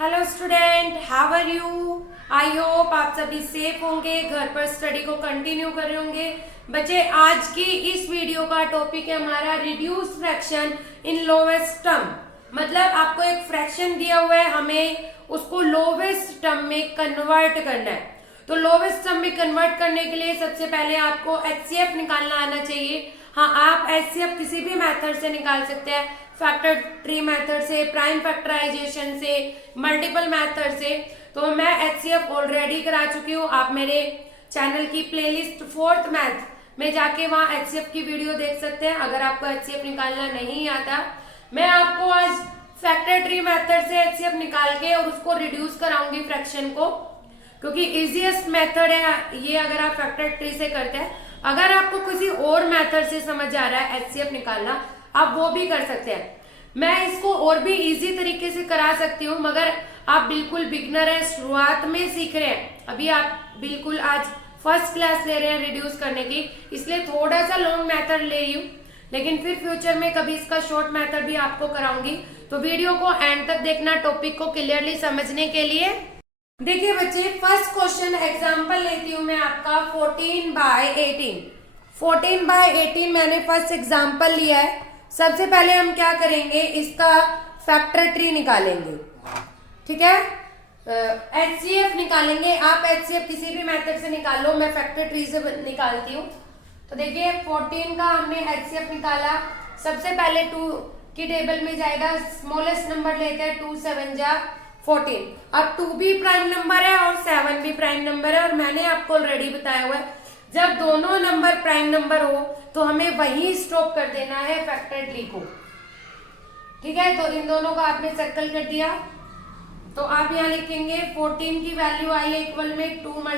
Hello student, how are you? I hope आप सभी safe होंगे, घर पर स्टडी को कंटिन्यू कर रहे होंगे। बच्चे, आज की इस वीडियो का टॉपिक है हमारा reduce fraction in lowest term. मतलब आपको एक फ्रैक्शन दिया हुआ है, हमें उसको लोवेस्ट टर्म में कन्वर्ट करना है। तो लोवेस्ट टर्म में कन्वर्ट करने के लिए सबसे पहले आपको एचसीएफ निकालना आना चाहिए। हाँ, आप एचसीएफ किसी भी मेथड से निकाल सकते हैं, फैक्टर ट्री मेथड से, प्राइम फैक्टराइजेशन से, मल्टीपल मेथड से। तो मैं एचसीएफ ऑलरेडी करा चुकी हूँ। आप मेरे चैनल की प्लेलिस्ट 4th मैथ में जाके वहां एचसीएफ की वीडियो देख सकते हैं। अगर आपको एचसीएफ निकालना नहीं आता, मैं आपको आज फैक्टर ट्री मेथड से एचसीएफ निकाल के और उसको रिड्यूस कराऊंगी फ्रैक्शन को, क्योंकि इजीएस्ट मेथड है ये अगर आप फैक्टर ट्री से करते हैं। अगर आपको किसी और मेथड से समझ आ रहा है एचसीएफ निकालना, आप वो भी कर सकते हैं। मैं इसको और भी इजी तरीके से करा सकती हूँ, मगर आप बिल्कुल बिगनर हैं, शुरुआत में सीख रहे हैं, अभी आप बिल्कुल आज फर्स्ट क्लास ले रहे हैं रिड्यूस करने की, इसलिए थोड़ा सा लॉन्ग मेथड ले रही हूँ। लेकिन फिर फ्यूचर में कभी इसका शॉर्ट मेथड भी आपको कराऊंगी। तो वीडियो को एंड तक देखना, टॉपिक को क्लियरली समझने के लिए। देखिए बच्चे, फर्स्ट क्वेश्चन एग्जांपल लेती हूँ मैं आपका 14/18। 14/18 मैंने फर्स्ट एग्जांपल लिया है। सबसे पहले हम क्या करेंगे, इसका फैक्टर ट्री निकालेंगे। ठीक है, एचसीएफ निकालेंगे। आप एचसीएफ किसी भी मेथड से निकाल लो, मैं फैक्टर ट्री से निकालती हूँ। तो देखिए 14 का हमने एचसीएफ निकाला। सबसे पहले 2 की टेबल में जाएगा, स्मॉलेस्ट नंबर लेते हैं, 2 7 जा 14। अब 2 भी प्राइम नंबर है और 7 भी प्राइम नंबर है, और मैंने आपको ऑलरेडी बताया हुआ है जब दोनों नंबर प्राइम नंबर हो तो हमें वही स्टॉप कर देना है फैक्टर ट्री को। ठीक है, तो इन दोनों को आपने सर्कल कर दिया। तो आप यहाँ लिखेंगे 14 की वैल्यू आई है इक्वल में 2 ×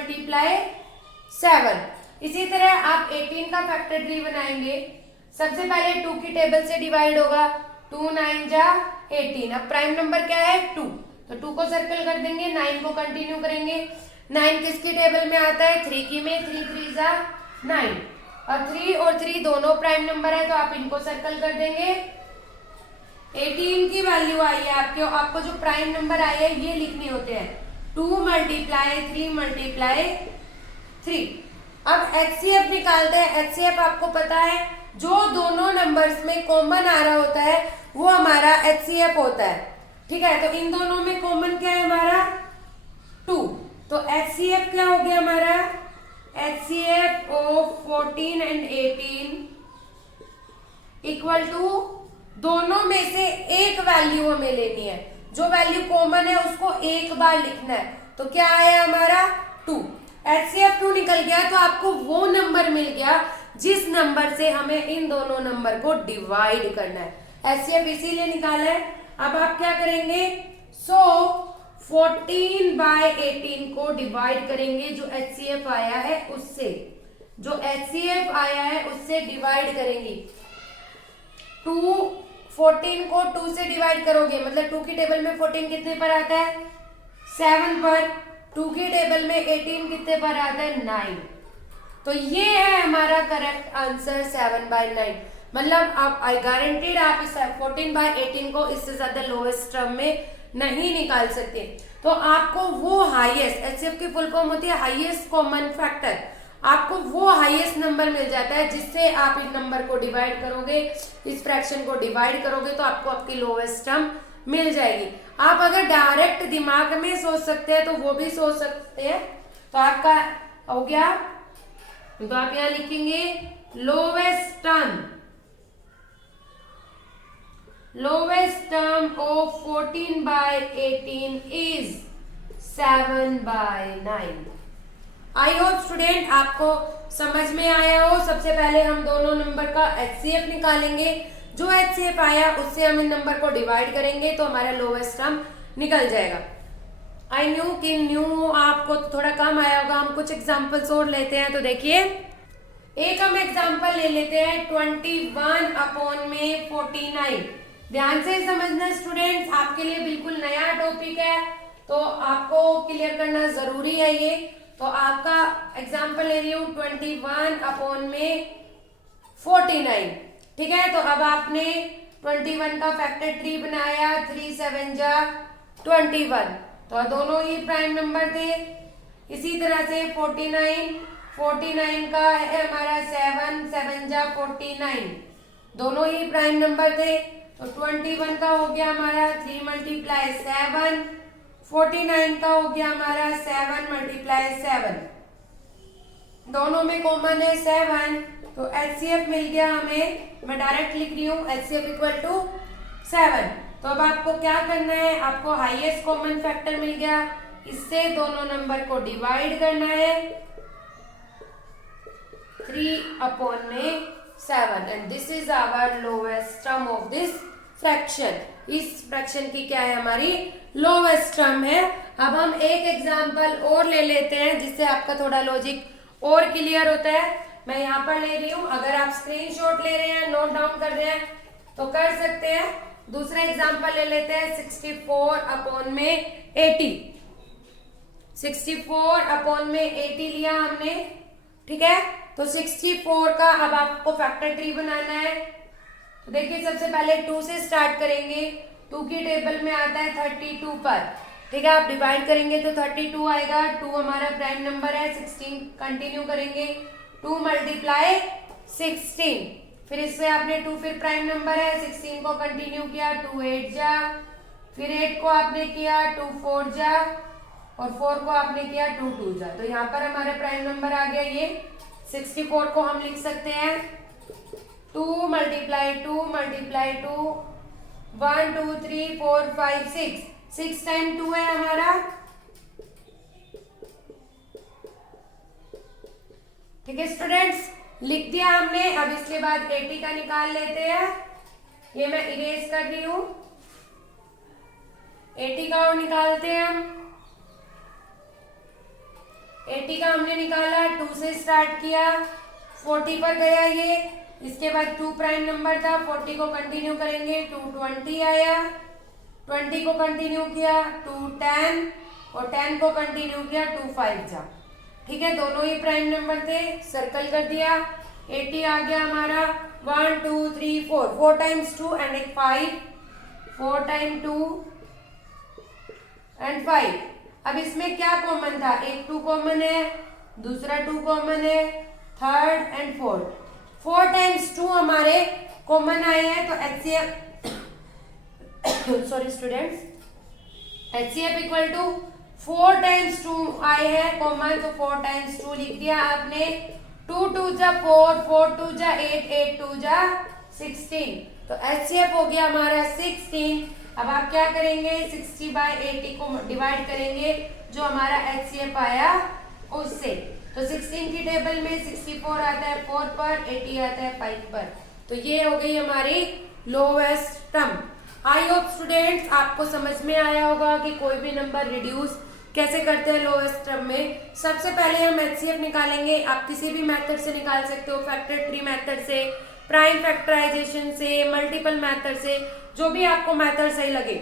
7। इसी तरह आप 18 का फैक्टर ट्री बनाएंगे। सबसे पहले 2 की टेबल से डिवाइड होगा, 2 9 जा 18। अब प्राइम नंबर क्या है 2, तो 2 को सर्कल कर देंगे, 9 को कंटिन्यू करेंगे। 9 किसकी टेबल में आता है 3 की में, 3 3 जा 9। और 3 और 3 दोनों प्राइम नंबर है, तो आप इनको सर्कल कर देंगे। 18 की वैल्यू आई है आपको जो प्राइम नंबर आए हैं ये लिखने होते हैं, 2 × 3 × 3। अब एचसीएफ निकालते हैं। एचसीएफ आपको पता है जो दोनों नंबर्स में कॉमन आ रहा होता है वो हमारा एचसीएफ होता है। ठीक है, तो इन दोनों में कॉमन क्या है हमारा 2। तो एचसीएफ क्या हो गया हमारा, HCF of 14 and 18 equal to, दोनों में से एक वैल्यू हमें लेनी है, जो वैल्यू कॉमन है उसको एक बार लिखना है। तो क्या आया हमारा 2। एचसीएफ 2 निकल गया, तो आपको वो नंबर मिल गया जिस नंबर से हमें इन दोनों नंबर को डिवाइड करना है। एचसीएफ इसीलिए निकाला है। अब आप क्या करेंगे, 14/18 को डिवाइड करेंगे, जो एचसीएफ आया है उससे, जो एचसीएफ आया है उससे डिवाइड करेंगे। 14 को 2 से डिवाइड करोगे, मतलब 2 की टेबल में 14 कितने पर आता है 7 पर, 2 की टेबल में 18 कितने पर आता है 9। तो ये है हमारा करेक्ट आंसर 7/9। मतलब आप आई गारंटीड आप इस 14/18 को इससे ज्यादा लोएस्ट टर्म में नहीं निकाल सकते। तो आपको वो हाईएस्ट, एचसीएफ की फुल फॉर्म होती है हाईएस्ट कॉमन फैक्टर, आपको वो हाईएस्ट नंबर मिल जाता है जिससे आप इन नंबर को डिवाइड करोगे, इस फ्रैक्शन को डिवाइड करोगे, तो आपको आपकी लोएस्ट टर्म मिल जाएगी। आप अगर डायरेक्ट दिमाग में सोच सकते हैं तो वो भी सोच सकते हैं। तो आपका हो गया, तो आप यहाँ लिखेंगे lowest term of 14/18 is 7/9। I hope student आपको समझ में आया हो। सबसे पहले हम दोनों नंबर का एचसीएफ निकालेंगे, जो एचसीएफ आया उससे हम इन नंबर को डिवाइड करेंगे, तो हमारा लोवेस्ट टर्म निकल जाएगा। आई न्यू कि न्यू आपको थोड़ा कम आया होगा। हम कुछ एग्जांपल्स और लेते हैं। तो देखिए एक हम एग्जांपल ले लेते हैं 21/49। ध्यान से समझना स्टूडेंट्स, आपके लिए बिल्कुल नया टॉपिक है, तो आपको क्लियर करना जरूरी है ये। तो आपका एग्जांपल ले रही हूँ 21/49। ठीक है, तो अब आपने 21 का फैक्टर ट्री बनाया, 3 7 जा 21, तो दोनों ही प्राइम नंबर थे। इसी तरह से 49 का है हमारा 7, 7 जा 49, दोनों ही प्राइम नंबर थे। तो 21 का हो गया हमारा 3 × 7, 49 का हो गया हमारा 7 × 7, दोनों में कॉमन है 7, तो HCF मिल गया हमें। मैं डायरेक्ट लिख रही हूँ HCF इक्वल टू 7। तो अब आपको क्या करना है, आपको हाईएस्ट कॉमन फैक्टर मिल गया, इससे दोनों नंबर को डिवाइड करना है 3/7 and this is our lowest term of this fraction. इस फ्रैक्शन की क्या है, हमारी लोवेस्ट टर्म है। अब हम एक एग्जांपल और ले लेते हैं जिससे आपका थोड़ा लॉजिक और क्लियर होता है। मैं यहाँ पर ले रही हूँ, अगर आप स्क्रीनशॉट ले रहे हैं, नोट डाउन कर रहे हैं तो कर सकते हैं। दूसरा एग्जांपल ले लेते हैं 64/80। 64/80 लिया हमने, ठीक है। तो 64 का अब आपको फैक्टर ट्री बनाना है। तो देखिए सबसे पहले 2 से स्टार्ट करेंगे, 2 की टेबल में आता है 32 पर, ठीक है। आप डिवाइड करेंगे तो 32 आएगा, 2 हमारा प्राइम नंबर है। 16 कंटिन्यू करेंगे, 2 × 16, फिर इससे आपने 2 फिर प्राइम नंबर है, 16 को कंटिन्यू किया, 2 8 जा, फिर 8 को आपने किया 2 4 जा, और 4 को आपने किया 2 2 जा। तो यहाँ पर हमारे प्राइम नंबर आ गया ये 64 को हम लिख सकते हैं 2 × 2 × 2, 1 2 3 4 5 6, 6 टाइम 2 है हमारा, ठीक है स्टूडेंट्स, लिख दिया हमने। अब इसके बाद 80 का निकाल लेते हैं, ये मैं इरेज कर रही हूं। 80 का और निकालते हैं हम। 80 का हमने निकाला, 2 से स्टार्ट किया, 40 पर गया ये, इसके बाद 2 प्राइम नंबर था, 40 को कंटिन्यू करेंगे, 2 20 आया, 20 को कंटिन्यू किया, 2 10, और 10 को कंटिन्यू किया, 2 5 जा, ठीक है। दोनों ही प्राइम नंबर थे, सर्कल कर दिया। 80 आ गया हमारा 1 2 3 4, 4 टाइम्स 2 एंड एक 5, 4 टाइम 2 एंड 5। अब इसमें क्या कॉमन था, एक 2 कॉमन है, दूसरा 2 कॉमन है, थर्ड एंड फोर्थ। 4 टाइम्स 2 हमारे कॉमन आए हैं, तो HCF sorry students, HCF equal to 4 times 2 आए हैं कॉमन, तो 4 टाइम्स 2 लिख दिया आपने। 2 2 जा 4, 4 2 जा 8, 8 2 जा 16, तो HCF हो गया हमारा 16। अब आप क्या करेंगे, 60/80 को डिवाइड करेंगे, जो हमारा HCF आया उससे। तो 16 की टेबल में 64 आता है 4 पर, 80 आता है 5 पर, तो ये हो गई हमारी lowest term. I hope students आपको समझ में आया होगा कि कोई भी नंबर रिड्यूस कैसे करते हैं लोवेस्ट टर्म में। सबसे पहले हम HCF निकालेंगे, आप किसी भी मेथड से निकाल सकते हो, फैक्टर ट्री मेथड से, प्राइम फैक्टराइजेशन से, मल्टीपल मेथड से, जो भी आपको मेथड सही लगे।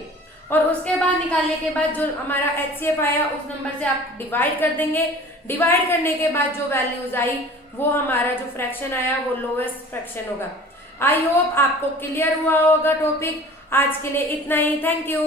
और उसके बाद निकालने के बाद जो हमारा HCF आया उस नंबर से आप डिवाइड कर देंगे। डिवाइड करने के बाद जो वैल्यूज आई वो हमारा जो फ्रैक्शन आया वो लोवेस्ट फ्रैक्शन होगा। आई होप आपको क्लियर हुआ होगा टॉपिक। आज के लिए इतना ही, थैंक यू।